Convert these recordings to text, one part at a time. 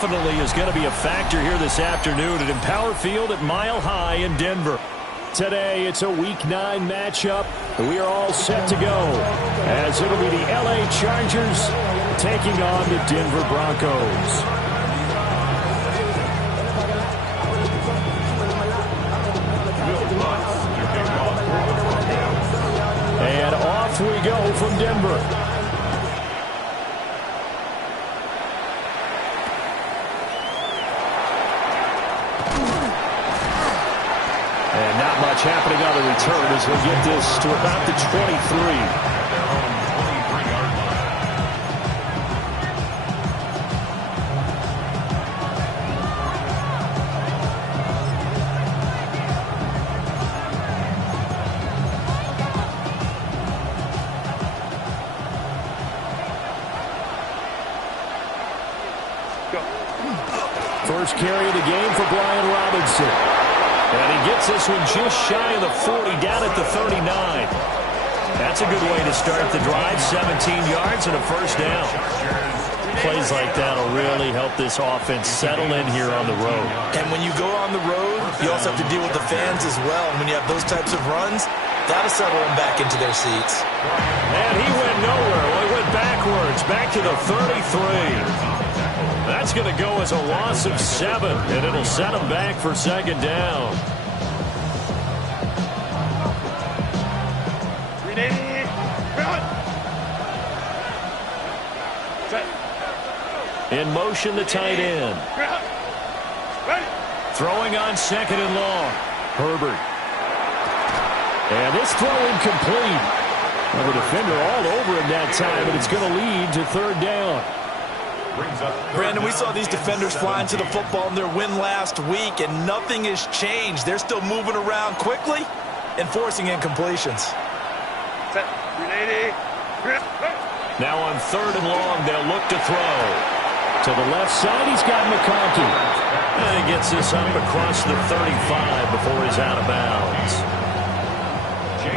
definitely is going to be a factor here this afternoon at Empower Field at Mile High in Denver. Today, it's a Week 9 matchup. We are all set to go, as it'll be the LA Chargers taking on the Denver Broncos. And off we go from Denver. And not much happening on the return as he'll get this to about the 23. First carry of the game for Brian Robinson. And he gets this one just shy of the 40, down at the 39. That's a good way to start the drive. 17 yards and a first down. Plays like that will really help this offense settle in here on the road. And when you go on the road, you also have to deal with the fans as well. And when you have those types of runs, that'll settle them back into their seats. And he went nowhere. Well, he went backwards, back to the 33. That's going to go as a loss of 7, and it'll set him back for second down. In motion, the tight end. Throwing on second and long. Herbert. And this throw incomplete. Well, the defender all over him that time, but it's going to lead to third down. Brandon, we saw these defenders flying to the football in their win last week, and nothing has changed. They're still moving around quickly and forcing incompletions. Now on third and long, they'll look to throw. To the left side, he's got McConkey. And he gets this up across the 35 before he's out of bounds.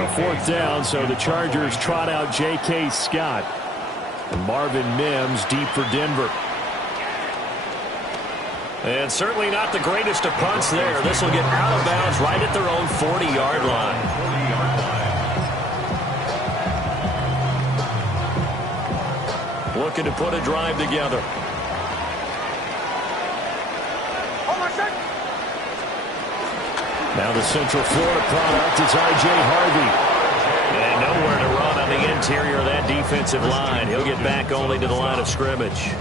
A fourth down, so the Chargers trot out J.K. Scott. And Marvin Mims deep for Denver. And certainly not the greatest of punts there. This will get out of bounds right at their own 40-yard line. Looking to put a drive together. Now the Central Florida product is R.J. Harvey. And nowhere to run on the interior of that defensive line. He'll get back only to the line of scrimmage.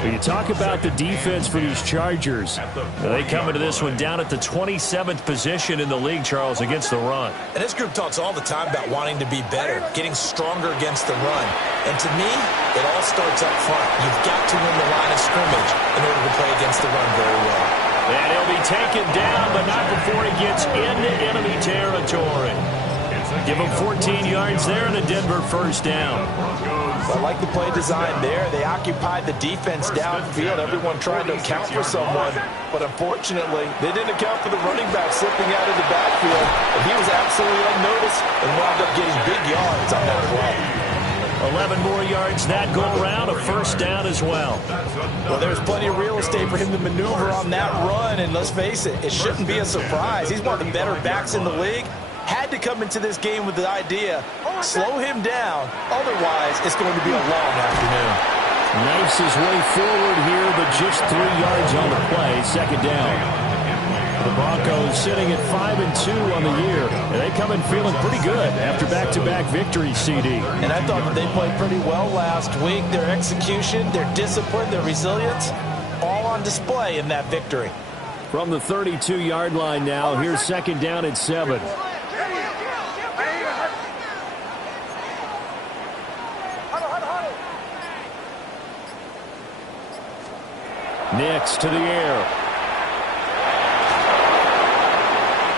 When you talk about the defense for these Chargers, they come into this one down at the 27th position in the league, Charles, against the run. And this group talks all the time about wanting to be better, getting stronger against the run. And to me, it all starts up front. You've got to win the line of scrimmage in order to play against the run very well. And he'll be taken down, but not before he gets into enemy territory. Give him 14 yards there and a Denver first down. I like the play design there. They occupied the defense downfield. Everyone trying to account for someone. But unfortunately, they didn't account for the running back slipping out of the backfield. And he was absolutely unnoticed and wound up getting big yards on that play. 11 more yards that go around, a first down as well. Well, there's plenty of real estate for him to maneuver on that run. And let's face it, it shouldn't be a surprise. He's one of the better backs in the league. Had to come into this game with the idea, slow him down. Otherwise, it's going to be a long afternoon. Knifes his way forward here, but just 3 yards on the play. Second down. The Broncos sitting at 5-2 on the year. And they come in feeling pretty good after back-to-back victories, CD. And I thought that they played pretty well last week. Their execution, their discipline, their resilience, all on display in that victory. From the 32-yard line now, here's second down at 7. Next to the air.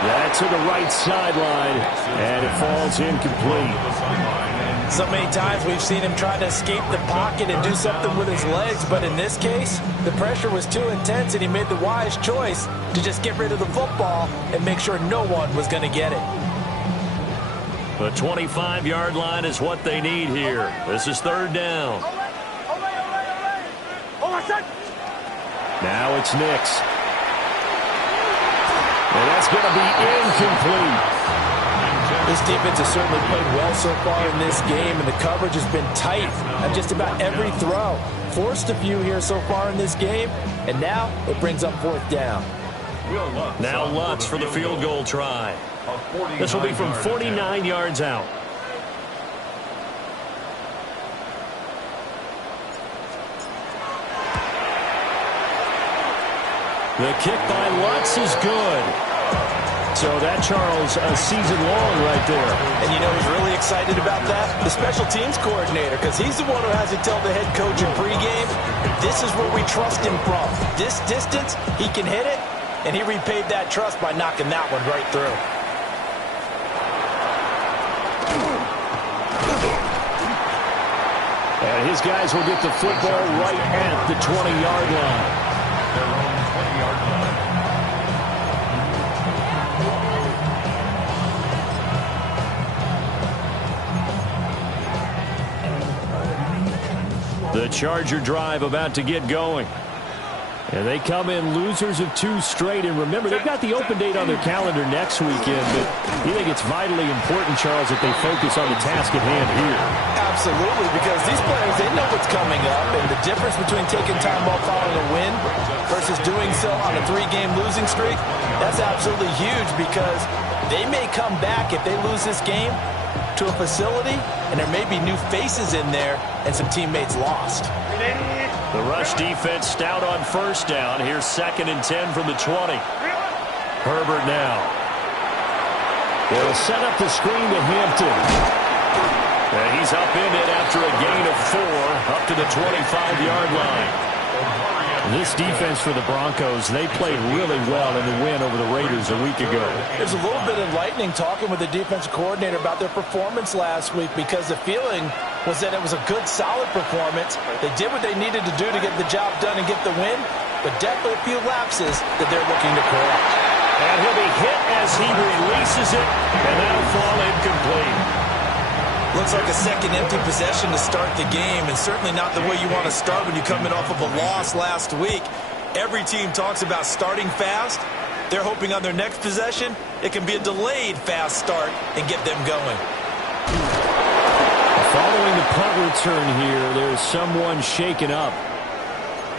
That's to the right sideline, and it falls incomplete. So many times we've seen him try to escape the pocket and do something with his legs, but in this case, the pressure was too intense, and he made the wise choice to just get rid of the football and make sure no one was going to get it. The 25-yard line is what they need here. This is third down. Now it's Nix. And that's going to be incomplete. This defense has certainly played well so far in this game, and the coverage has been tight on just about every throw. Forced a few here so far in this game, and now it brings up fourth down. Now Lutz for the field goal try. This will be from 49 yards out. The kick by Lutz is good. So that, Charles, a season long right there. And you know who's really excited about that? The special teams coordinator, because he's the one who has to tell the head coach in pregame, this is where we trust him from. This distance, he can hit it, and he repaid that trust by knocking that one right through. And his guys will get the football right at the 20-yard line. Their own 20-yard line. The Charger drive about to get going. And they come in losers of 2 straight. And remember, they've got the open date on their calendar next weekend. But you think it's vitally important, Charles, that they focus on the task at hand here? Absolutely, because these players, they know what's coming up. And the difference between taking time off following a win versus doing so on a 3-game losing streak, that's absolutely huge, because they may come back if they lose this game to a facility, and there may be new faces in there and some teammates lost. The rush defense stout on first down. Here's 2nd and 10 from the 20. Herbert now. They'll set up the screen to Hampton. And he's up in it after a gain of 4 up to the 25-yard line. This defense for the Broncos, they played really well in the win over the Raiders a week ago. There's a little bit enlightening talking with the defensive coordinator about their performance last week, because the feeling was that it was a good, solid performance. They did what they needed to do to get the job done and get the win, but definitely a few lapses that they're looking to correct. And he'll be hit as he releases it, and that'll fall incomplete. Looks like a second empty possession to start the game, and certainly not the way you want to start when you come in off of a loss last week. Every team talks about starting fast. They're hoping on their next possession it can be a delayed fast start and get them going. Following the punt return here, there's someone shaken up.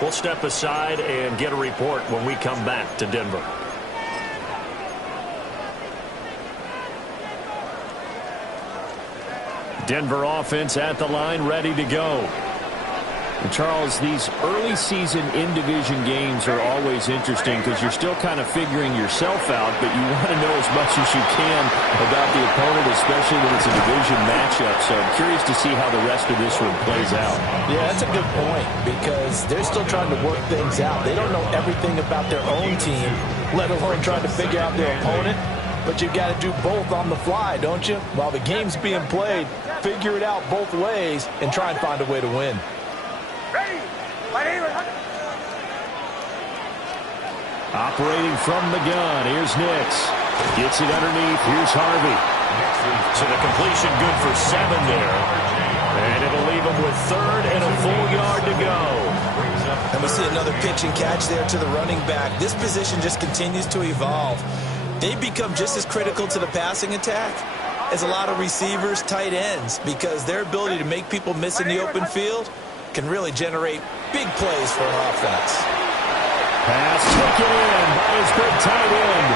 We'll step aside and get a report when we come back to Denver. Denver offense at the line, ready to go. And Charles, these early season in-division games are always interesting because you're still kind of figuring yourself out, but you want to know as much as you can about the opponent, especially when it's a division matchup. So I'm curious to see how the rest of this one plays out. Yeah, that's a good point, because they're still trying to work things out. They don't know everything about their own team, let alone trying to figure out their opponent. But you've got to do both on the fly, don't you? While the game's being played, figure it out both ways and try and find a way to win. Operating from the gun, here's Nix. Gets it underneath, here's Harvey. So the completion good for 7 there. And it'll leave him with 3rd and a full yard to go. And we see another pitch and catch there to the running back. This position just continues to evolve. They become just as critical to the passing attack as a lot of receivers, tight ends, because their ability to make people miss in the open field can really generate big plays for an offense. Pass taken in by his big tight end.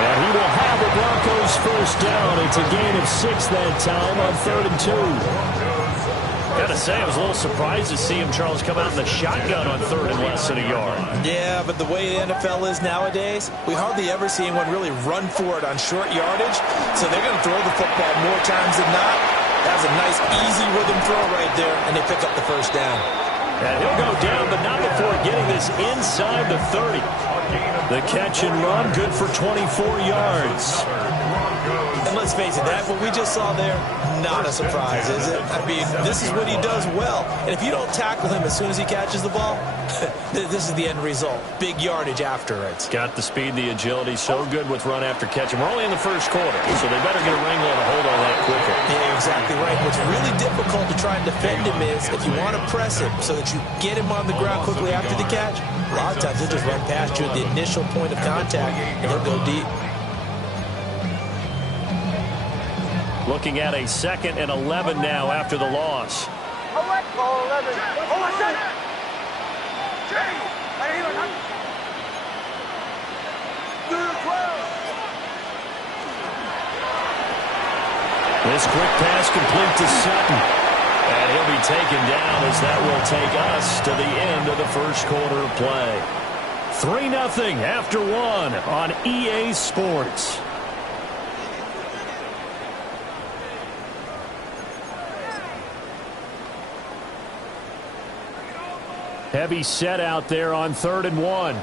And he will have the Broncos first down. It's a gain of 6 that time on 3rd and 2. Gotta say, I was a little surprised to see him, Charles, come out in the shotgun on 3rd and less than a yard. Yeah, but the way the NFL is nowadays, we hardly ever see anyone really run for it on short yardage. So they're going to throw the football more times than not. That's a nice, easy rhythm throw right there, and they pick up the first down. And he'll go down, but not before getting this inside the 30. The catch and run, good for 24 yards. And let's face it, that what we just saw there, not a surprise, is it? I mean, this is what he does well. And if you don't tackle him as soon as he catches the ball, this is the end result. Big yardage after it. Got the speed, the agility, so good with run after catch. And we're only in the first quarter, so they better get a wrangle and a hold on that quicker. Yeah, exactly right. What's really difficult to try and defend him is if you want to press him so that you get him on the ground quickly after the catch, a lot of times he'll just run past you at the initial point of contact, and he'll go deep. Looking at a 2nd and 11 now after the loss. This quick pass complete to Sutton. And he'll be taken down as that will take us to the end of the first quarter of play. 3-0 after 1 on EA Sports. Heavy set out there on 3rd and 1.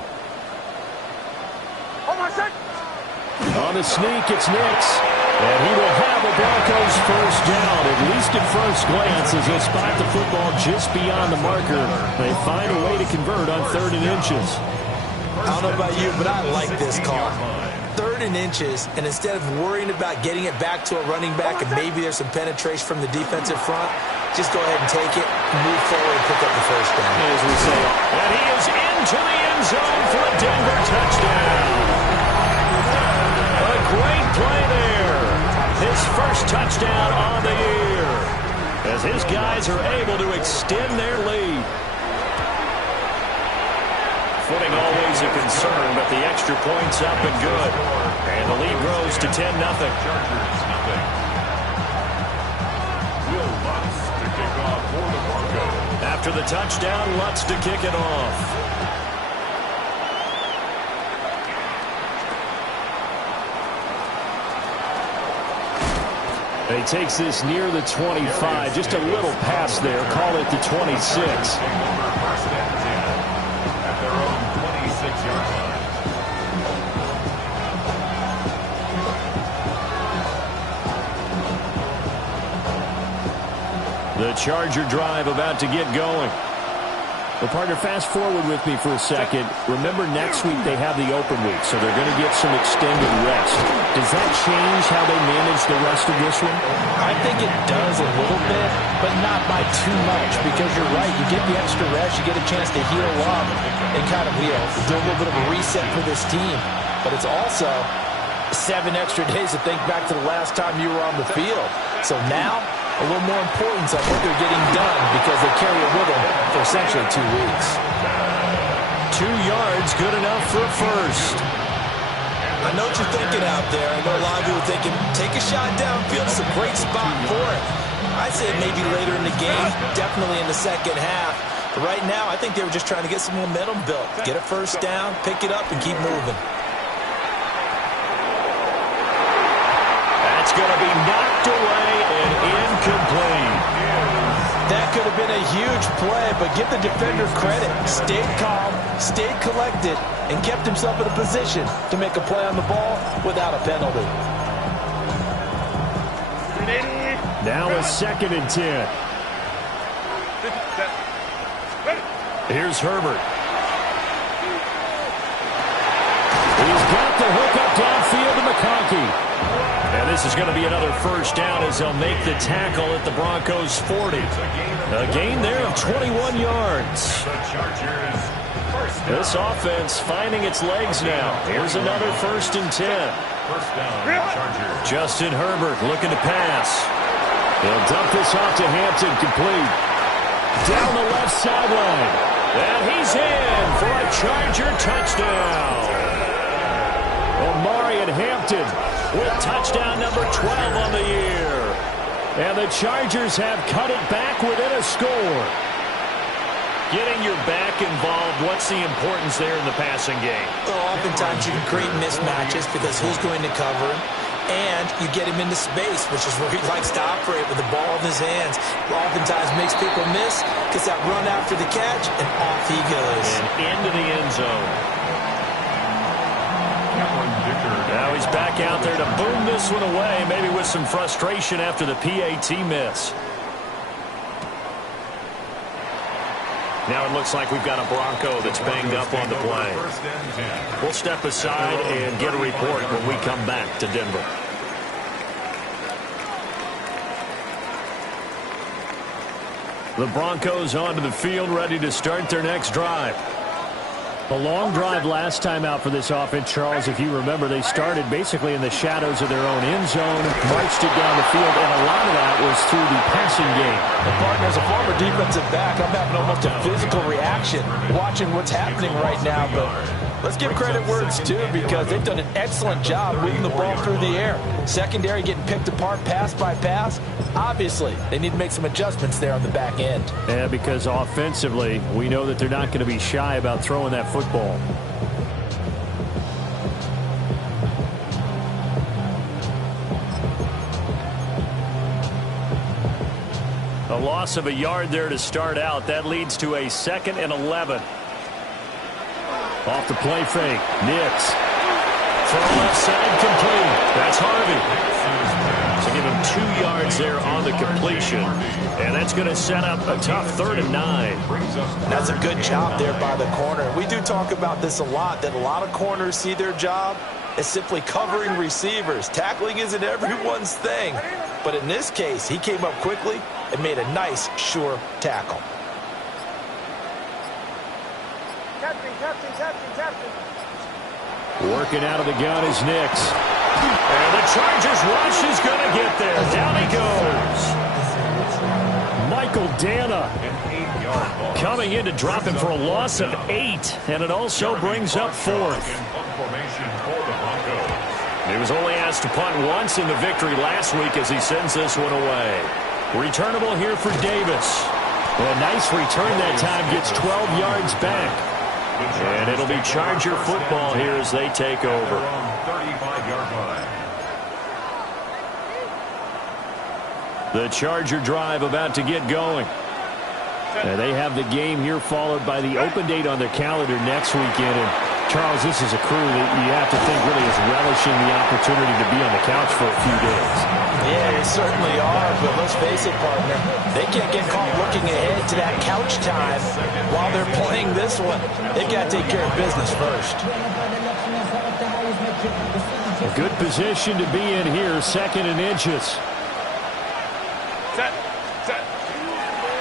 On the sneak, it's Nix. And he will have a Broncos first down, at least at first glance, as he'll spot the football just beyond the marker. They find a way to convert on 3rd and inches. I don't know about you, but I like this call. 3rd and inches, and instead of worrying about getting it back to a running back and maybe there's some penetration from the defensive front, just go ahead and take it, move forward, and pick up the first down. As we say, and he is into the end zone for a Denver touchdown. A great play there. His first touchdown on the year, as his guys are able to extend their lead. Footing always a concern, but the extra point's up and good. And the lead grows to 10-0. After the touchdown, Lutz to kick it off. He takes this near the 25, just a little pass there. Call it the 26. At their own 26-yard line. The Charger drive about to get going. Well, partner, fast forward with me for a second. Remember, next week they have the open week, so they're going to get some extended rest. Does that change how they manage the rest of this one? I think it does a little bit, but not by too much, because you're right. You get the extra rest, you get a chance to heal up and kind of, do a little bit of a reset for this team. But it's also 7 extra days to think back to the last time you were on the field. So now, a little more importance on what they're getting done because they carry it with them for essentially 2 weeks. 2 yards, good enough for a first. I know what you're thinking out there. I know a lot of you are thinking, take a shot downfield. It's a great spot for it. I'd say maybe later in the game, definitely in the second half. But right now, I think they were just trying to get some momentum built. Get a first down, pick it up, and keep moving. That's going to be knocked away and incomplete. That could have been a huge play, but give the defender credit. Stayed calm, stayed collected, and kept himself in a position to make a play on the ball without a penalty. Now a 2nd and 10. Here's Herbert. He's got the hook up downfield to McConkey. And this is going to be another first down as they'll make the tackle at the Broncos 40. A gain there of 21 yards. This offense finding its legs now. Here's another 1st and 10. First down, Chargers. Justin Herbert looking to pass. He'll dump this off to Hampton, complete. Down the left sideline. And he's in for a Charger touchdown. Omarion Hampton with touchdown number 12 on the year. And the Chargers have cut it back within a score. Getting your back involved, what's the importance there in the passing game? Well, oftentimes you can create mismatches because who's going to cover him? And you get him into space, which is where he likes to operate with the ball in his hands. Oftentimes makes people miss, gets that run after the catch, and off he goes. And into the end zone. Now he's back out there to boom this one away, maybe with some frustration after the PAT miss. Now it looks like we've got a Bronco that's banged up on the play. We'll step aside and get a report when we come back to Denver. The Broncos onto the field, ready to start their next drive. The long drive last time out for this offense, Charles, if you remember, they started basically in the shadows of their own end zone, marched it down the field, and a lot of that was through the passing game. And partner, as a former defensive back, I'm having almost a physical reaction watching what's happening right now. But let's give credit where it's due, because they've done an excellent job moving the ball through the air. Secondary getting picked apart pass by pass. Obviously, they need to make some adjustments there on the back end. Yeah, because offensively, we know that they're not going to be shy about throwing that football. A loss of a yard there to start out. That leads to a 2nd and 11. Off the play fake. Nix. Throw left side complete. That's Harvey. So give him 2 yards there on the completion. And that's going to set up a tough 3rd and 9. That's a good job there by the corner. We do talk about this a lot, that a lot of corners see their job as simply covering receivers. Tackling isn't everyone's thing. But in this case, he came up quickly and made a nice, sure tackle. Working out of the gun is Nix. And the Chargers rush is going to get there. Down he goes. Michael Dana coming in to drop him for a loss of 8. And it also brings up 4th. He was only asked to punt once in the victory last week as he sends this one away. Returnable here for Davis. Well, a nice return that time. Gets 12 yards back. And it'll be Charger football here as they take over. The Charger drive about to get going. They have the game here followed by the open date on their calendar next weekend. And Charles, this is a crew that you have to think really is relishing the opportunity to be on the couch for a few days. Yeah, they certainly are, but let's face it, partner, they can't get caught looking ahead to that couch time while they're playing this one. They've got to take care of business first. A good position to be in here, 2nd and inches. Set.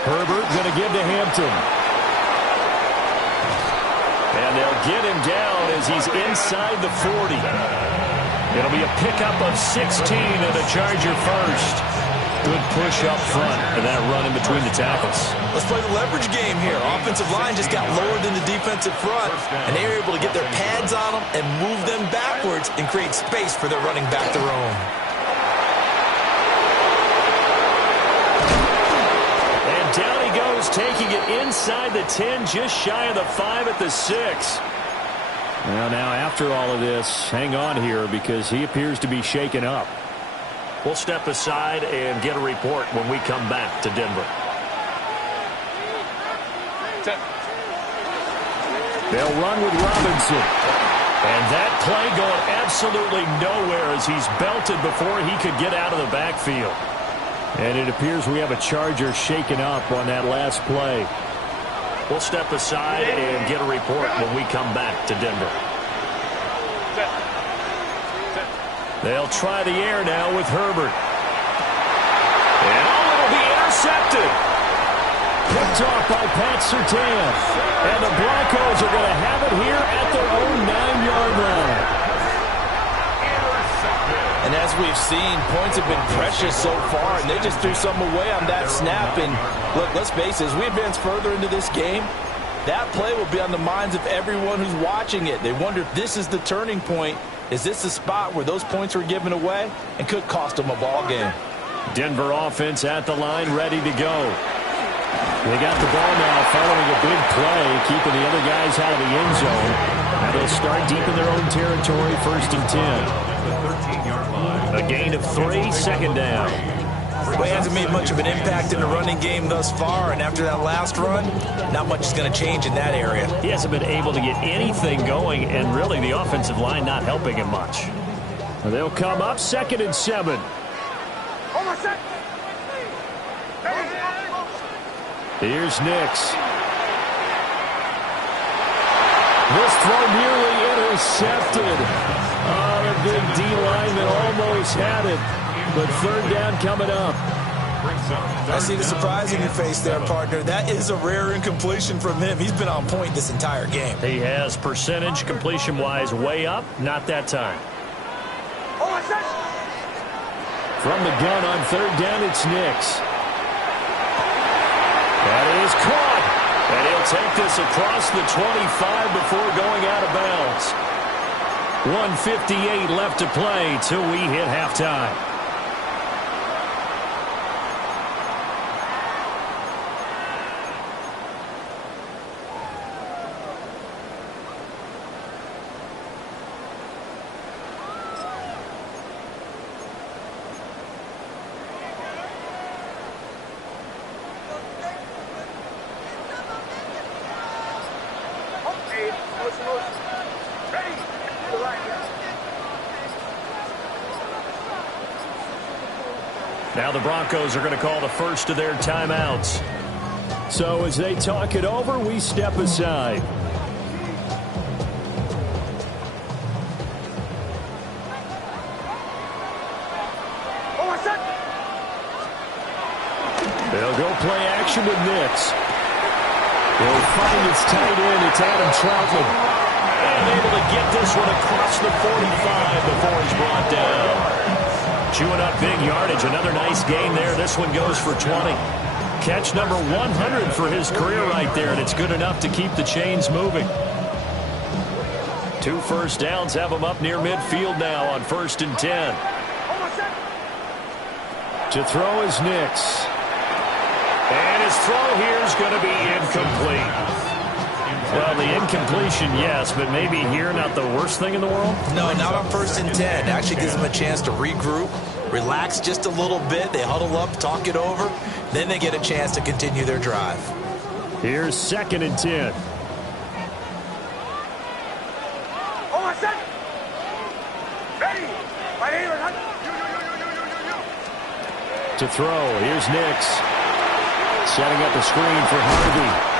Herbert going to give to Hampton. And they'll get him down as he's inside the 40. It'll be a pickup of 16 and a Charger first. Good push up front and that run in between the tackles. Let's play the leverage game here. Offensive line just got lowered in the defensive front, and they were able to get their pads on them and move them backwards and create space for their running back to roam. And down he goes, taking it inside the 10, just shy of the 5 at the 6. Well, now after all of this, hang on here because he appears to be shaken up. We'll step aside and get a report when we come back to Denver. They'll run with Robinson. And that play going absolutely nowhere as he's belted before he could get out of the backfield. And it appears we have a Charger shaken up on that last play. We'll step aside and get a report when we come back to Denver. They'll try the air now with Herbert. And it'll be intercepted. Picked off by Pat Surtain. And the Broncos are going to have it here at their own 9-yard line. And as we've seen, points have been precious so far, and they just threw some away on that snap. And look, let's face it, as we advance further into this game, that play will be on the minds of everyone who's watching it. They wonder if this is the turning point. Is this the spot where those points were given away and could cost them a ball game? Denver offense at the line, ready to go. They got the ball now following a big play, keeping the other guys out of the end zone. Now they'll start deep in their own territory, 1st and 10. A gain of 3, 2nd down. Well, he hasn't made much of an impact in the running game thus far, and after that last run, not much is going to change in that area. He hasn't been able to get anything going, and really the offensive line not helping him much. They'll come up 2nd and 7. Here's Nix. This throw nearly intercepted. Oh, the big D lineman almost had it, but 3rd down coming up. I see the surprise in your face there, partner. That is a rare incompletion from him. He's been on point this entire game. He has percentage completion-wise way up. Not that time. From the gun on 3rd down, it's Nix. That is caught. And he'll take this across the 25 before going out of bounds. 1:58 left to play till we hit halftime. Now the Broncos are going to call the first of their timeouts. So as they talk it over, we step aside. They'll go play action with Nix. They'll find its tight end. It's Adam Troutman. And able to get this one across the 45 before he's brought down. Chewing up big yardage. Another nice gain there. This one goes for 20. Catch number 100 for his career right there, and it's good enough to keep the chains moving. 2 first downs have him up near midfield now on 1st and 10. To throw is Nix. And his throw here is going to be incomplete. Well, the incompletion, yes, but maybe here not the worst thing in the world? No, not on 1st and 10. Actually gives them a chance to regroup, relax just a little bit. They huddle up, talk it over. Then they get a chance to continue their drive. Here's 2nd and 10. To throw, here's Nix. Setting up a screen for Harvey.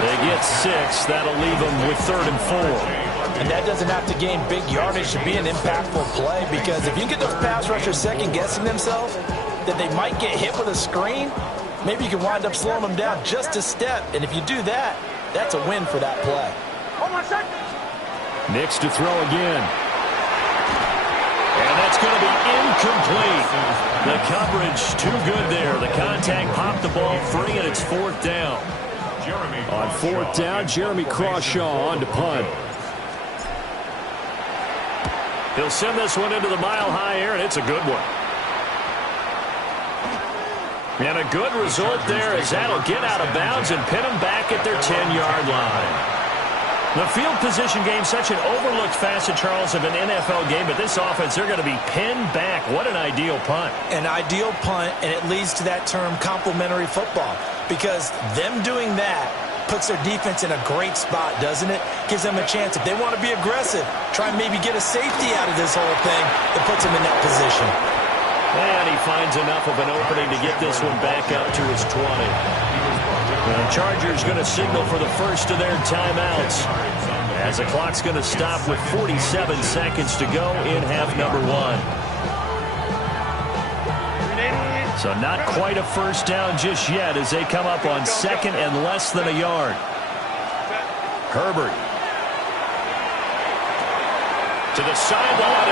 They get 6. That'll leave them with 3rd and 4. And that doesn't have to gain big yardage to be an impactful play, because if you get those pass rushers second-guessing themselves that they might get hit with a screen, maybe you can wind up slowing them down just a step. And if you do that, that's a win for that play. Nix to throw again. And that's going to be incomplete. The coverage too good there. The contact popped the ball free, and it's 4th down. On 4th down, Jeremy Crawshaw on to punt. He'll send this one into the mile-high air, and it's a good one. And a good result there as that'll get out of bounds and pin them back at their 10-yard line. The field position game, such an overlooked facet, Charles, of an NFL game, but this offense, they're going to be pinned back. What an ideal punt. An ideal punt, and it leads to that term complementary football, because them doing that puts their defense in a great spot, doesn't it? Gives them a chance. If they want to be aggressive, try and maybe get a safety out of this whole thing, it puts them in that position. And he finds enough of an opening to get this one back up to his 20. The Chargers going to signal for the first of their timeouts, as the clock's going to stop with 47 seconds to go in half number 1. So not quite a first down just yet as they come up on 2nd and less than a yard. Herbert. To the sideline.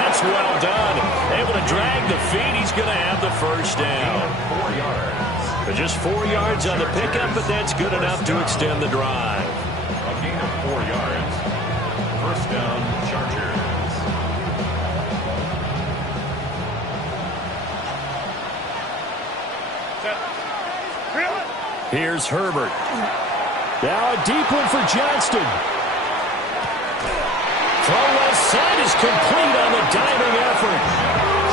That's well done. Able to drag the feet. He's going to have the first down. But just 4 yards on the pickup, but that's good enough to extend the drive. A gain of 4 yards. First down, Chargers. Here's Herbert. Now a deep one for Johnston. Throw left side is complete on the diving effort.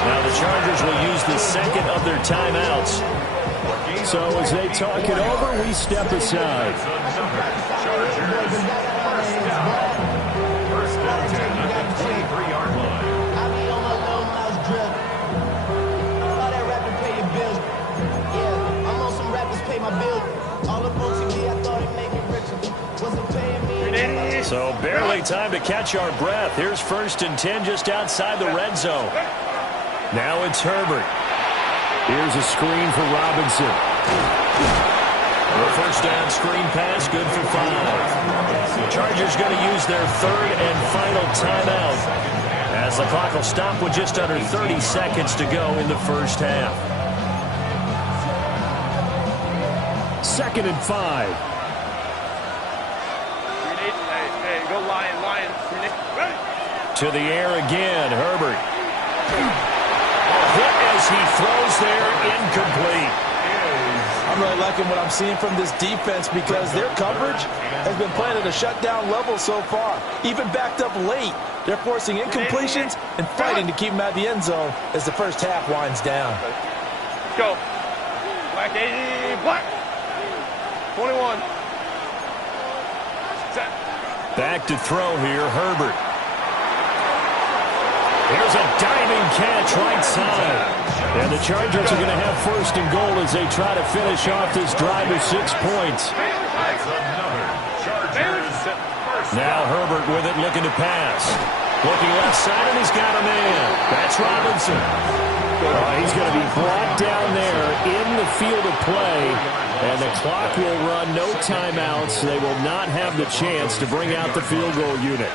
Now the Chargers will use the second of their timeouts. So as they talk it over, we step aside. First and 10 at the 23-yard line. I be on my low miles drip. All that rapping pay your bills. Yeah, I'm on some rappers pay my bills. All up on TV, I thought it made me richer. Wasn't paying me. So barely time to catch our breath. Here's first and 10 just outside the red zone. Now it's Herbert. Here's a screen for Robinson. The first down screen pass, good for 5. The Chargers going to use their third and final timeout as the clock will stop with just under 30 seconds to go in the first half. 2nd and 5. Hey, go Lions. To the air again, Herbert. Hit as he throws there, incomplete. I'm really liking what I'm seeing from this defense because their coverage has been playing at a shutdown level so far. Even backed up late, they're forcing incompletions and fighting to keep them out of the end zone as the first half winds down. Let's go. Black 80, black. 21. Set. Back to throw here, Herbert. Here's a diving catch right side. And the Chargers are going to have first and goal as they try to finish off this drive with 6 points. Now Herbert with it, looking to pass. Looking left side, and he's got a man. That's Robinson. He's going to be brought down there in the field of play, and the clock will run, no timeouts. They will not have the chance to bring out the field goal unit.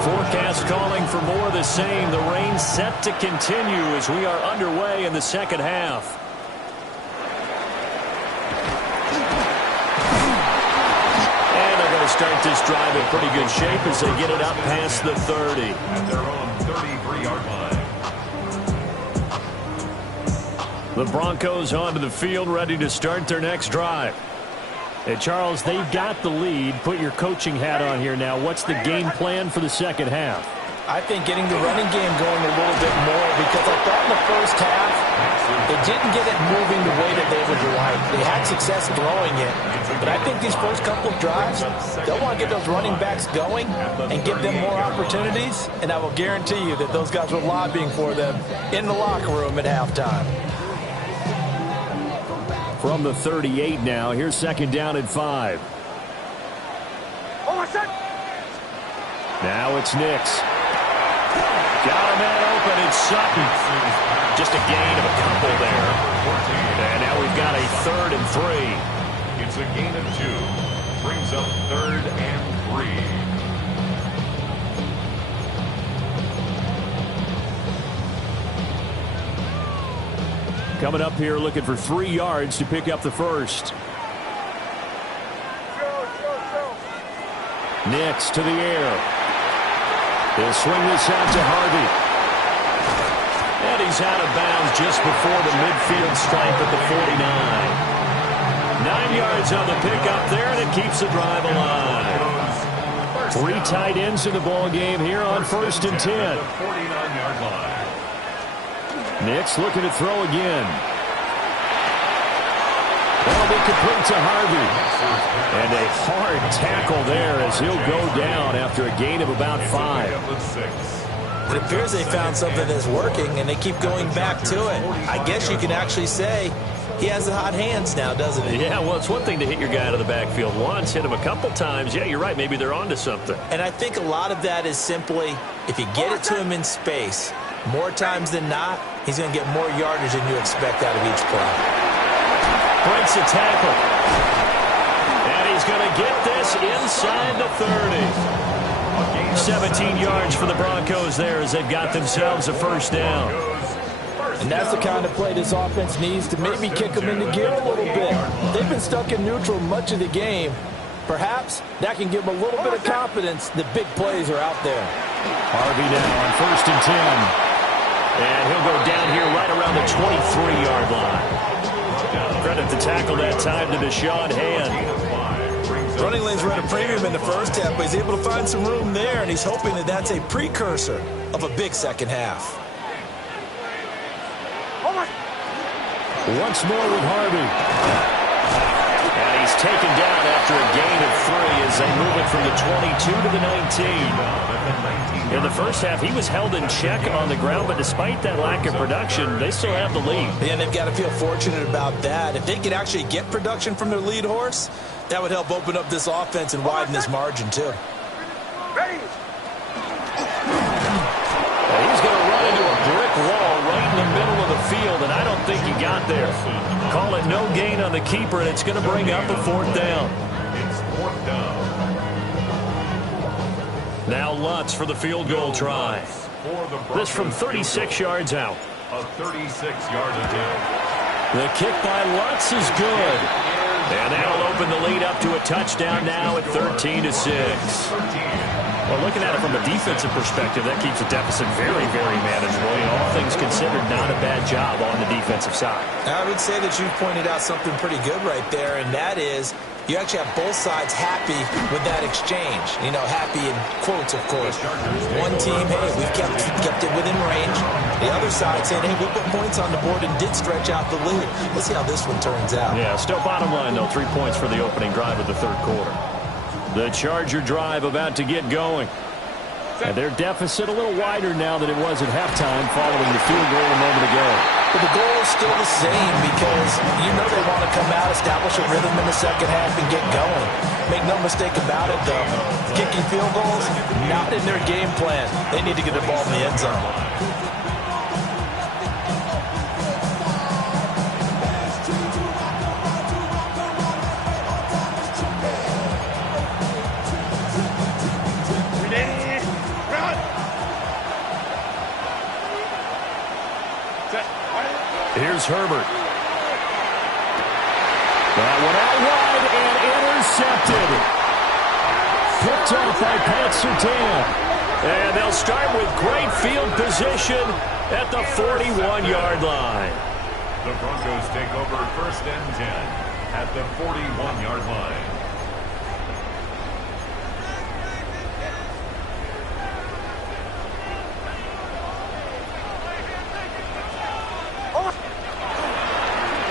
Forecast calling for more of the same. The rain set to continue as we are underway in the second half. And they're going to start this drive in pretty good shape as they get it up past the 30. At their own 33-yard line. The Broncos onto the field, ready to start their next drive. Hey, Charles, they've got the lead. Put your coaching hat on here now. What's the game plan for the second half? I think getting the running game going a little bit more because I thought in the first half they didn't get it moving the way that they would like. They had success throwing it, but I think these first couple of drives, they'll want to get those running backs going and give them more opportunities, and I will guarantee you that those guys were lobbying for them in the locker room at halftime. From the 38 now, here's second down and 5. Now it's Nix. Got a man open, it's Sutton. Just a gain of a couple there. And now we've got a 3rd and 3. It's a gain of 2. Brings up 3rd and 3. Coming up here looking for 3 yards to pick up the first. Nix to the air. He'll swing this out to Harvey. And he's out of bounds just before the midfield stripe at the 49. 9 yards on the pickup there, and it keeps the drive alive. 3 tight ends in the ball game here on first and 10. 49-yard line. Nix looking to throw again. That'll be complete to Harvey. And a hard tackle there as he'll go down after a gain of about 5. It appears they found something that's working, and they keep going back to it. I guess you can actually say he has the hot hands now, doesn't he? Yeah, well, it's one thing to hit your guy out of the backfield once, hit him a couple times. Yeah, you're right. Maybe they're onto something. And I think a lot of that is simply if you get it to him in space, more times than not, he's going to get more yardage than you expect out of each play. Breaks a tackle. And he's going to get this inside the 30. 17 yards for the Broncos there as they've got themselves a first down. And that's the kind of play this offense needs to maybe kick them into gear a little bit. They've been stuck in neutral much of the game. Perhaps that can give them a little bit of confidence that big plays are out there. Harvey now on first and 10. And he'll go down here right around the 23-yard line. Credit the tackle that time to Deshaun Hand. Running lanes were at a premium in the first half, but he's able to find some room there, and he's hoping that that's a precursor of a big second half. Once more with Harvey. And he's taken down after a gain of 3 as they move it from the 22 to the 19. In the first half, he was held in check on the ground, but despite that lack of production, they still have the lead. And they've got to feel fortunate about that. If they could actually get production from their lead horse, that would help open up this offense and widen this margin, too. He's going to run into a brick wall right in the middle of the field, and I don't think he got there. Call it no gain on the keeper, and it's going to bring up a 4th down. It's 4th down. Now Lutz for the field goal try. This from 36 yards out. A 36-yard attempt. The kick by Lutz is good. And that'll open the lead up to a touchdown now at 13-6. Well, looking at it from a defensive perspective, that keeps the deficit very, very manageable. All things considered, not a bad job on the defensive side. I would say that you've pointed out something pretty good right there, and that is you actually have both sides happy with that exchange. You know, happy in quotes, of course. One team, hey, we've kept it within range. The other side saying, hey, we put points on the board and did stretch out the lead. Let's see how this one turns out. Yeah, still bottom line, though, 3 points for the opening drive of the third quarter. The Charger drive about to get going. And their deficit a little wider now than it was at halftime following the field goal a moment ago. But the goal is still the same because you know they want to come out, establish a rhythm in the second half, and get going. Make no mistake about it, though. Kicking field goals, not in their game plan. They need to get the ball in the end zone. Here's Herbert. That one out wide and intercepted. Picked off by Pat Surtain. And they'll start with great field position at the 41-yard line. The Broncos take over 1st and 10 at the 41-yard line.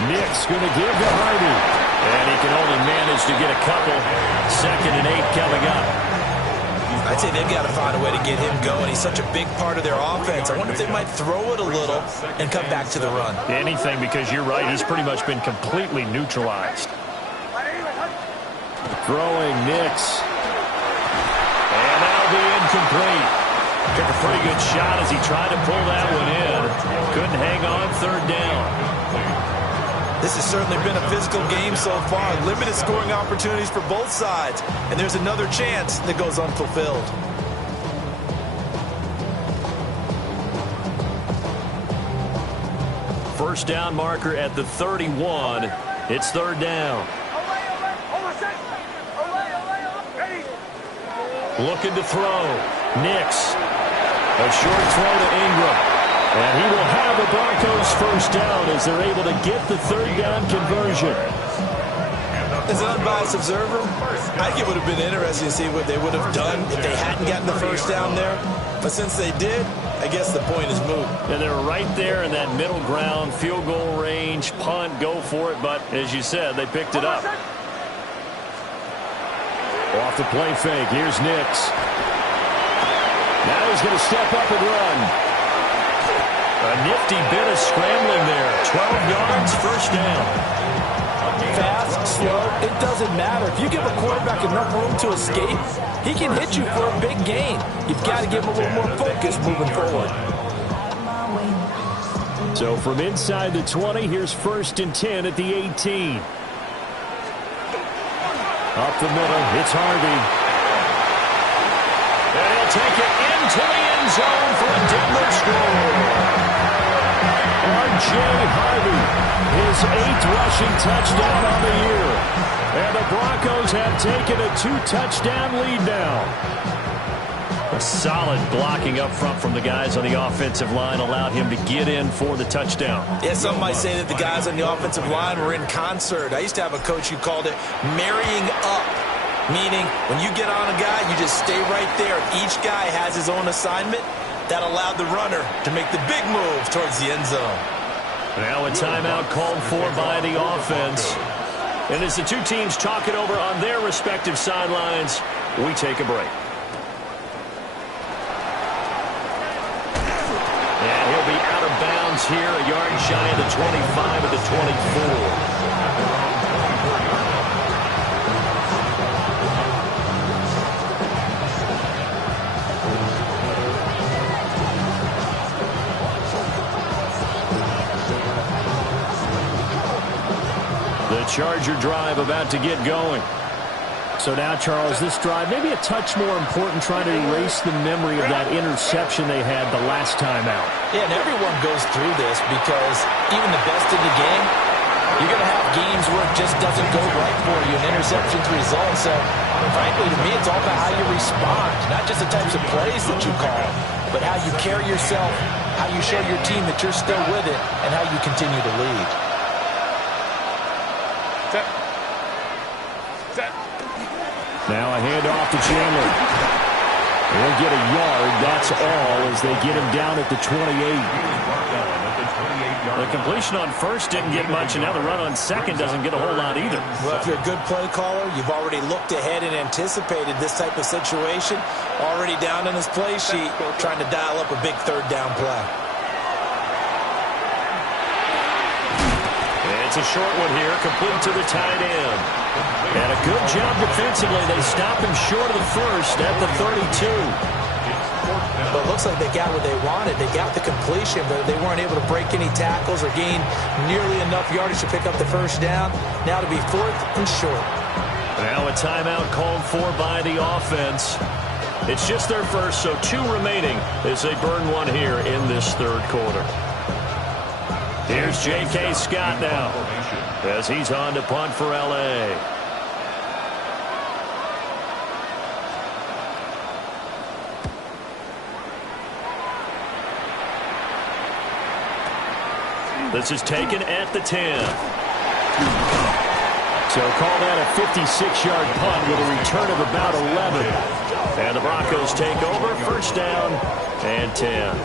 Nick's going to give to Harvey. And he can only manage to get a couple. 2nd and 8 coming up. I'd say they've got to find a way to get him going. He's such a big part of their offense. I wonder if they might throw it a little and come back to the run. Anything, because you're right. He's pretty much been completely neutralized. Throwing Nix. And that'll be incomplete. Took a pretty good shot as he tried to pull that one in. Couldn't hang on 3rd down. This has certainly been a physical game so far. Limited scoring opportunities for both sides. And there's another chance that goes unfulfilled. First down marker at the 31. It's 3rd down. Looking to throw. Nix. A short throw to Ingram. And he will have the Broncos first down as they're able to get the 3rd down conversion. As an unbiased observer, I think it would have been interesting to see what they would have done if they hadn't gotten the first down there. But since they did, I guess the point is moot. And they're right there in that middle ground, field goal range, punt, go for it. But as you said, they picked it up. Off the play fake, here's Nix. Now he's going to step up and run. A nifty bit of scrambling there. 12 yards, first down. Fast, slow, it doesn't matter. If you give a quarterback enough room to escape, he can hit you for a big gain. You've got to give him a little more focus moving forward. So from inside the 20, here's 1st and 10 at the 18. Up the middle, it's Harvey. And he'll take it into the end zone for a Denver score. R.J. Harvey, his 8th rushing touchdown on the year. And the Broncos have taken a 2-touchdown lead now. Solid blocking up front from the guys on the offensive line allowed him to get in for the touchdown. Yeah, some might say that the guys on the offensive line were in concert. I used to have a coach who called it marrying up, meaning when you get on a guy, you just stay right there. Each guy has his own assignment. That allowed the runner to make the big move towards the end zone. Now a timeout called for by the offense. And as the two teams talk it over on their respective sidelines, we take a break. He'll be out of bounds here, a yard shy of the 25 of the 24. The Charger drive about to get going. So now, Charles, this drive maybe a touch more important, trying to erase the memory of that interception they had the last time out. Yeah, and everyone goes through this because even the best in the game, you're going to have games where it just doesn't go right for you, and interceptions result. So, frankly, to me, it's all about how you respond, not just the types of plays that you call, but how you carry yourself, how you show your team that you're still with it, and how you continue to lead. Now a handoff to Chandler. He'll get a yard, that's all, as they get him down at the 28. The completion on first didn't get much, and now the run on second doesn't get a whole lot either. Well, if you're a good play caller, you've already looked ahead and anticipated this type of situation. Already down on his play sheet, trying to dial up a big third down play. It's a short one here, complete to the tight end. And a good job defensively. They stop him short of the first at the 32. But it looks like they got what they wanted. They got the completion, but they weren't able to break any tackles or gain nearly enough yardage to pick up the first down. Now to be fourth and short. Now a timeout called for by the offense. It's just their first, so 2 remaining as they burn one here in this third quarter. Here's J.K. Scott now as he's on to punt for L.A. This is taken at the 10. So call that a 56-yard punt with a return of about 11. And the Broncos take over, first down and 10.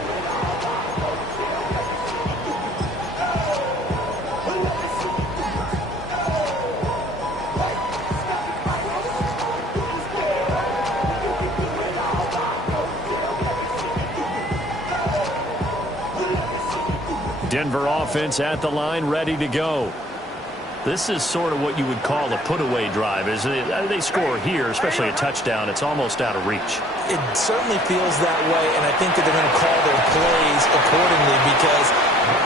Denver offense at the line, ready to go. This is sort of what you would call a put-away drive. As they score here, especially a touchdown, it's almost out of reach. It certainly feels that way, and I think that they're going to call their plays accordingly, because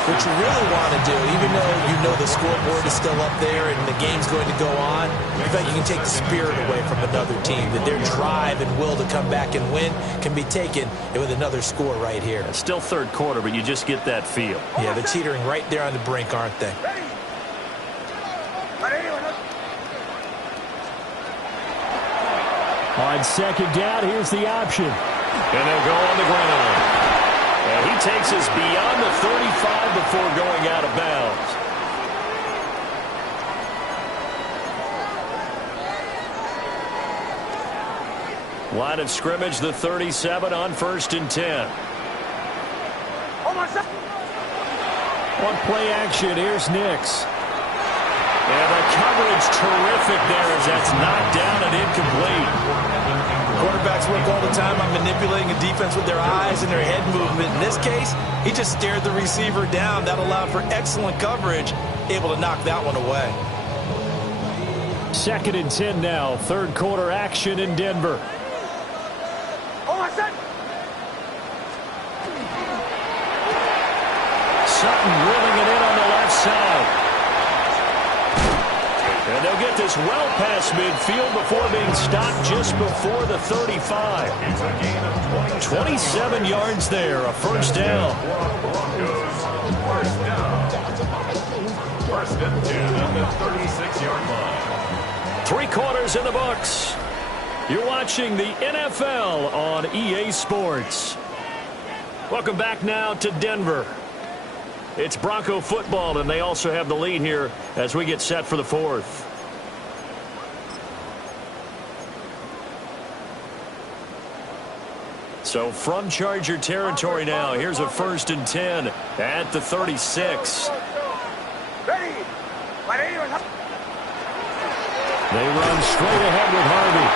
what you really want to do, even though you know the scoreboard is still up there and the game's going to go on, in fact, you can take the spirit away from another team, that their drive and will to come back and win can be taken with another score right here. It's still third quarter, but you just get that feel. Yeah, they're teetering right there on the brink, aren't they? On second down, here's the option. And they'll go on the ground. And he takes us beyond the 35 before going out of bounds. Line of scrimmage, the 37 on first and 10. On play action, here's Nix. And the coverage terrific there as that's knocked down and incomplete. Quarterbacks work all the time on manipulating a defense with their eyes and their head movement. In this case, he just stared the receiver down. That allowed for excellent coverage, able to knock that one away. Second and 10 now, third quarter action in Denver. Sutton drilling it in on the left side. And they'll get this well past midfield before being stopped just before the 35. 27 yards there, a first down. First and 10 on the 36-yard line. 3 quarters in the books. You're watching the NFL on EA Sports. Welcome back now to Denver. It's Bronco football, and they also have the lead here as we get set for the fourth. So from Charger territory now, here's a 1st and 10 at the 36. They run straight ahead with Harvey.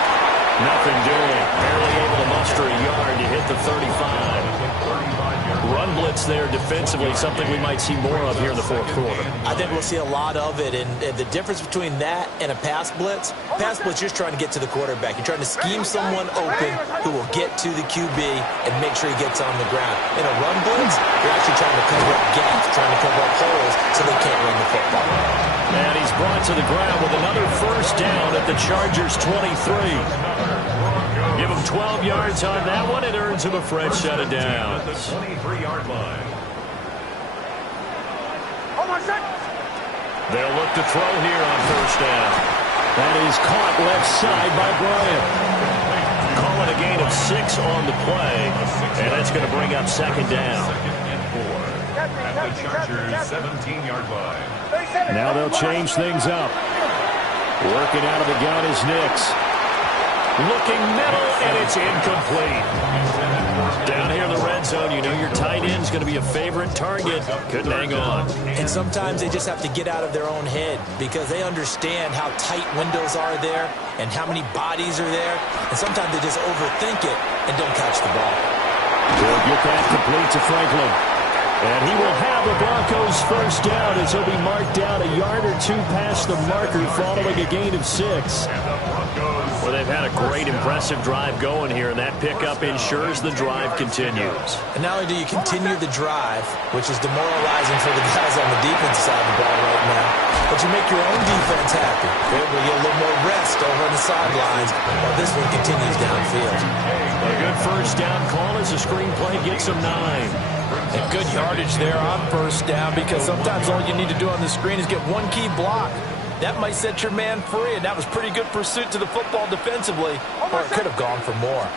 Nothing doing. Barely able to muster a yard to hit the 35. Run blitz there defensively, something we might see more of here in the fourth quarter. I think we'll see a lot of it, and the difference between that and a pass blitz, you're just trying to get to the quarterback. You're trying to scheme someone open who will get to the QB and make sure he gets on the ground. In a run blitz, you're actually trying to cover up gaps, trying to cover up holes so they can't run the football. And he's brought to the ground with another 1st down at the Chargers' 23. Give him 12 yards on that one. It earns him a fresh set of downs. The 23-yard line. They'll look to throw here on 1st down. That is caught left side by Bryant. Call it a gain of 6 on the play, and that's going to bring up 2nd down. Second and 4 at the Chargers' 17-yard line. Now they'll change things up. Working out of the gun is Nix. Looking middle, and it's incomplete. Down here in the red zone, you know your tight end's going to be a favorite target. Couldn't hang on. And sometimes they just have to get out of their own head because they understand how tight windows are there and how many bodies are there. And sometimes they just overthink it and don't catch the ball. He'll get that complete to Franklin. And he will have the Broncos' 1st down as he'll be marked down a yard or 2 past the marker following a gain of 6. Well, they've had a great, impressive drive going here, and that pickup ensures the drive continues. And not only do you continue the drive, which is demoralizing for the guys on the defensive side of the ball right now, but you make your own defense happy. They're able to get a little more rest over on the sidelines while this one continues downfield. A good 1st down call as the screenplay gets them 9. And good yardage there on 1st down because sometimes all you need to do on the screen is get one key block. That might set your man free, and that was pretty good pursuit to the football defensively, or it could have gone for more.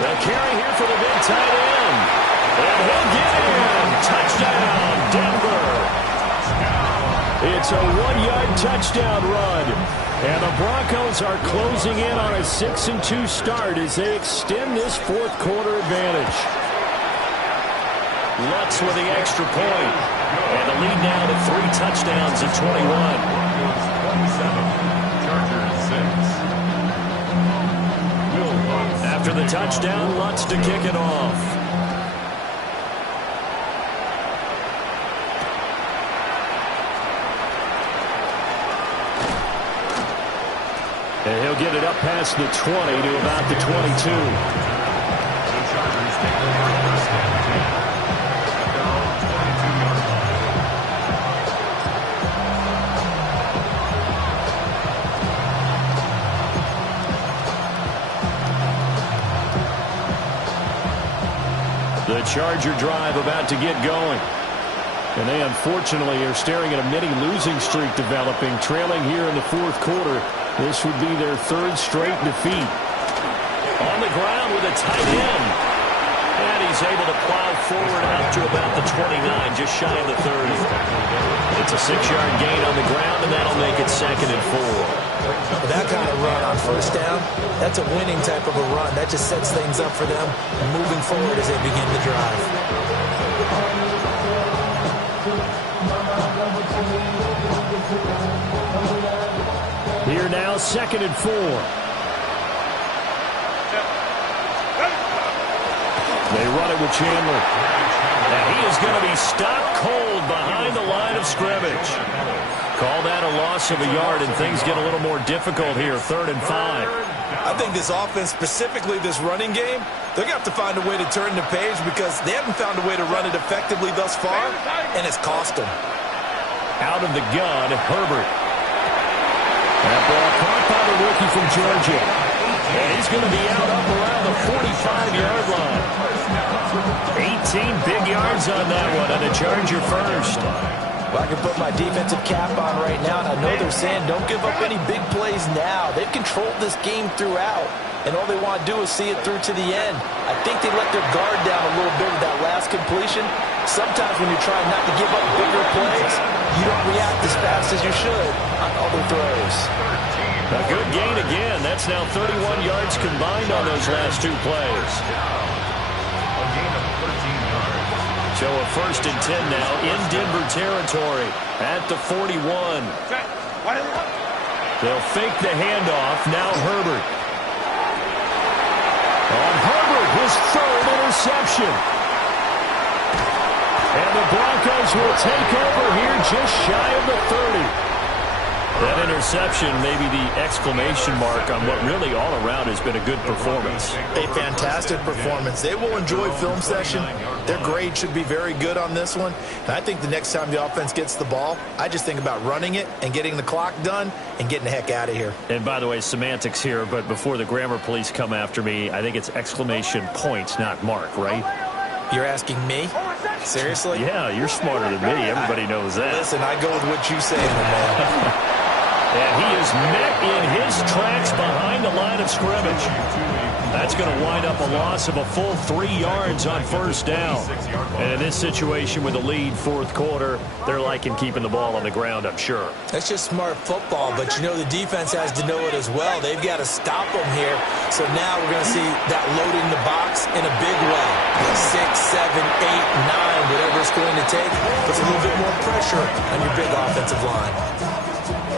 The carry here for the big tight end. And he'll get in. Touchdown, Denver. It's a 1-yard touchdown run. And the Broncos are closing in on a 6-2 start as they extend this 4th quarter advantage. Lutz with the extra point. And the lead now to 3 touchdowns at 21. After the touchdown, Lutz to kick it off. And he'll get it up past the 20 to about the 22. The Chargers take over 1st and 10. The Charger drive about to get going. And they unfortunately are staring at a mini losing streak developing, trailing here in the 4th quarter. This would be their 3rd straight defeat. On the ground with a tight end. And he's able to plow forward out to about the 29, just shy of the 30. It's a 6-yard gain on the ground, and that'll make it 2nd and 4. That kind of run on 1st down, that's a winning type of a run. That just sets things up for them moving forward as they begin the drive. Here now, 2nd and 4. They run it with Chandler. And he is going to be stopped cold behind the line of scrimmage. Call that a loss of a yard, and things get a little more difficult here, 3rd and 5. I think this offense, specifically this running game, they're going to have to find a way to turn the page because they haven't found a way to run it effectively thus far, and it's cost them. Out of the gun, Herbert. That ball caught by the rookie from Georgia. And he's going to be out up around the 45-yard line. 18 big yards on that one, and a Charger 1st. Well, I can put my defensive cap on right now, and I know they're saying don't give up any big plays now. They've controlled this game throughout, and all they want to do is see it through to the end. I think they let their guard down a little bit with that last completion. Sometimes when you're trying not to give up bigger plays, you don't react as fast as you should on other throws. A good gain again. That's now 31 yards combined on those last two plays. A gain of 13 yards. So a 1st and 10 now in Denver territory at the 41. They'll fake the handoff. Now Herbert. On Herbert, his 3rd interception. And the Broncos will take over here just shy of the 30. That interception may be the exclamation mark on what really all around has been a good performance. A fantastic performance. They will enjoy film session. Their grade should be very good on this one. And I think the next time the offense gets the ball, I just think about running it and getting the clock done and getting the heck out of here. And by the way, semantics here, but before the grammar police come after me, I think it's exclamation point, not mark, right? You're asking me? Seriously? Yeah, you're smarter than me. Everybody knows that. Listen, I go with what you say, my man. And he is met in his tracks behind the line of scrimmage. That's going to wind up a loss of a full 3 yards on 1st down. And in this situation with a lead 4th quarter, they're liking keeping the ball on the ground, I'm sure. That's just smart football, but you know the defense has to know it as well. They've got to stop them here. So now we're going to see that loading the box in a big way. 6, 7, 8, 9, whatever it's going to take. Puts a little bit more pressure on your big offensive line.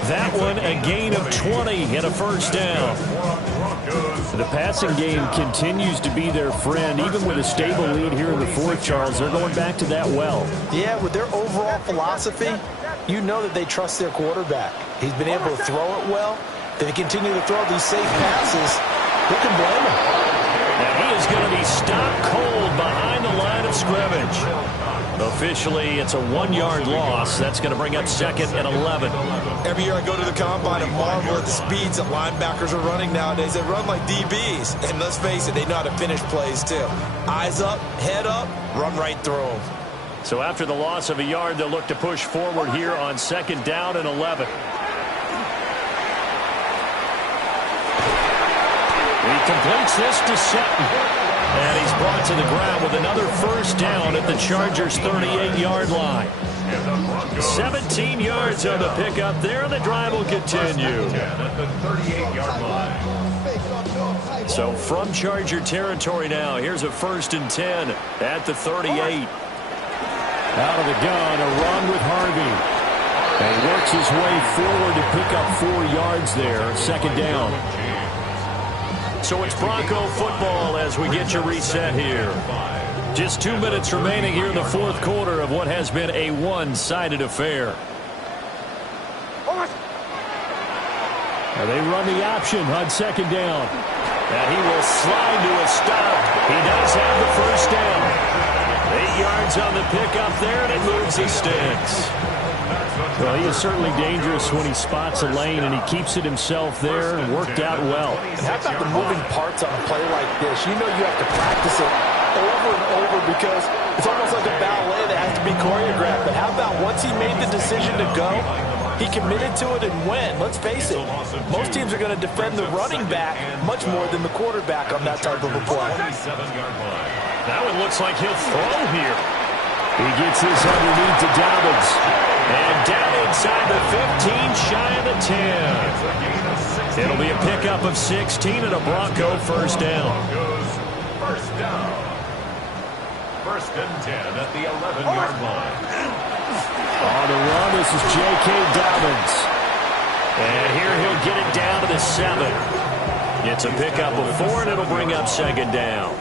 That one a gain of 20 and a 1st down. The passing game continues to be their friend. Even with a stable lead here in the 4th, Charles, they're going back to that well. Yeah, with their overall philosophy, you know that they trust their quarterback. He's been able to throw it well. They continue to throw these safe passes. Who can blame him? And he is going to be stopped cold behind the line of scrimmage. Officially, it's a 1-yard loss. That's going to bring up 2nd and 11. Every year I go to the combine and marvel at the speeds that linebackers are running nowadays. They run like DBs. And let's face it, they know how to finish plays too. Eyes up, head up, run right through them. So after the loss of a yard, they'll look to push forward here on 2nd down and 11. He completes this to Sutton. And he's brought to the ground with another 1st down at the Chargers' 38-yard line. 17 yards on the pickup there, and the drive will continue. At the 38-yard line. So from Charger territory now, here's a 1st and 10 at the 38. Out of the gun, a run with Harvey. And he works his way forward to pick up 4 yards there, 2nd down. So it's Bronco football as we get you reset here. Just 2 minutes remaining here in the 4th quarter of what has been a one-sided affair. And they run the option on 2nd down. And he will slide to a stop. He does have the 1st down. 8 yards on the pickup there, and it moves his sticks. Well, he is certainly dangerous when he spots a lane, and he keeps it himself there and worked out well. And how about the moving parts on a play like this? You know you have to practice it over and over because it's almost like a ballet that has to be choreographed. But how about once he made the decision to go, he committed to it and went. Let's face it, most teams are going to defend the running back much more than the quarterback on that type of a play. That one looks like he'll throw here. He gets this underneath to Dobbins. And down inside the 15, shy of the 10. It'll be a pickup of 16 and a Bronco 1st down. 1st down. 1st and 10 at the 11-yard line. On the run, this is J.K. Dobbins. And here he'll get it down to the 7. It's a pickup of 4, and it'll bring up 2nd down.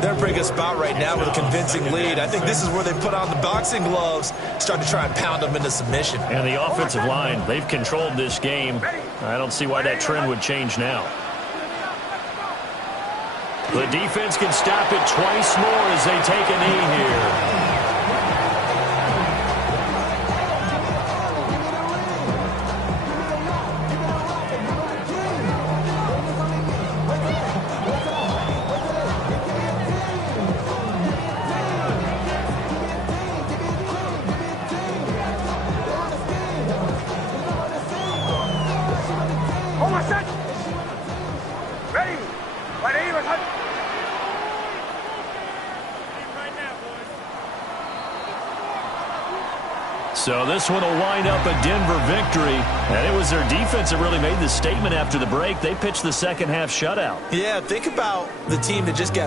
They're in a pretty good spot right now with a convincing lead. I think this is where they put on the boxing gloves, start to try and pound them into submission. And the offensive line, they've controlled this game. I don't see why that trend would change now. The defense can stop it twice more as they take a knee here. So this one will wind up a Denver victory. And it was their defense that really made the statement after the break. They pitched the second half shutout. Yeah, think about the team that just got